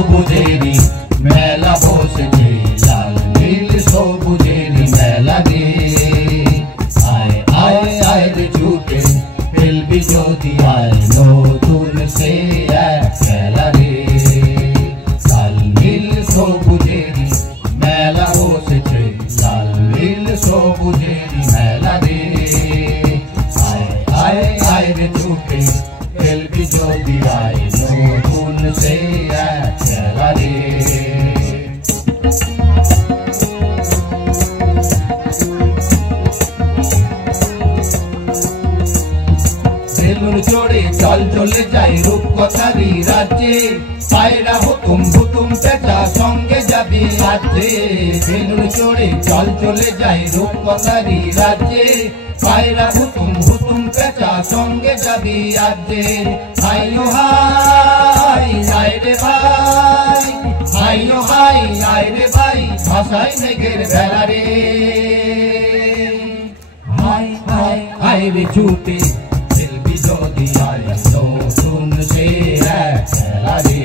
সবুজেরই মেলা বসেছে, লাল নীল সবুজেরই মেলা রে। আয় আয় আয় রে ছুটে ফেলবি যদি আয় নতুন সে এক খেলা রে। লাল নীল সবুজেরই মেলা বসেছে, লাল নীল সবুজেরই মেলা রে। আয় আয় আয় রে ছুটে ফেলবি যদি আয় নতুন সে এক খেলা রে। বেলুন চড়ে চল চলে যাই রূপকথারই রাজ্যে, পায়রা হুতুম হুতুম পেঁচা সঙ্গে যাবি রাজ্যে। বেলুন চড়ে চল চলে যাই রূপকথারই রাজ্যে, পায়রা হুতুম হুতুম পেঁচা সঙ্গে যাবি রাজ্যে। হাই ও হাই আয় রে ভাই, হাই ও হাই আয় রে ভাই, ভাষায় মেঘের বেলা রে। হাই হাই আয় রে ছুটে ফেলবি যদি আয় নতুন সে এক খেলা রে।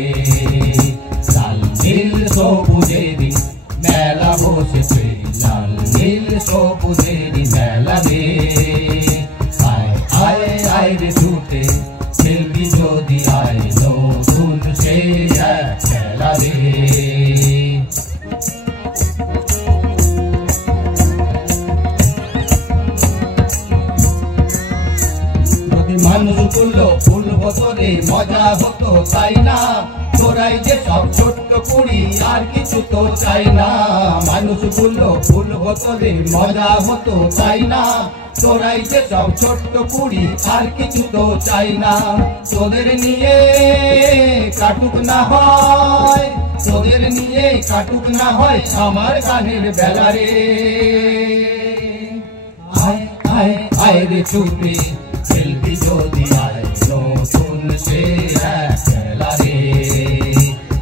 লাল নীল সবুজেরই মেলা বসেছে, লাল নীল সবুজেরই মেলা রে। আয় আয় আয় রে ছুটে ফেলবি যদি আয় নতুন সে এক খেলা রে। মানুষ বললো ফুল বছরে মজা হতো তাই না, তোরাই যে সব ছোট্ট কুড়ি আর কিছু তো চাই না। মানুষ বললো ফুল বছরে মজা হতো তাই না, তোরাই যে সব ছোট্ট কুড়ি আর কিছু তো চাই না। তোদের নিয়ে কাটুক না হয়, তোদের নিয়ে কাটুক না হয় আমার গানের বেলা রে। আয় আয় আয় রে ছুটে ফেলবি যদি আয় নতুন সে এক খেলা রে।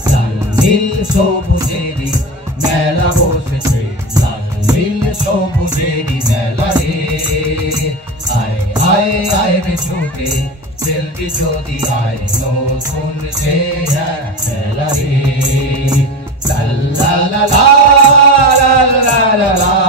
লাল নীল সবুজেরই মেলা বসেছে, লাল নীল সবুজেরই মেলা রে। আয় আয় আয় রে ছুটে ফেলবি যদি আয় নতুন সে এক খেলা রে। লা লা লা লা লা লা লা।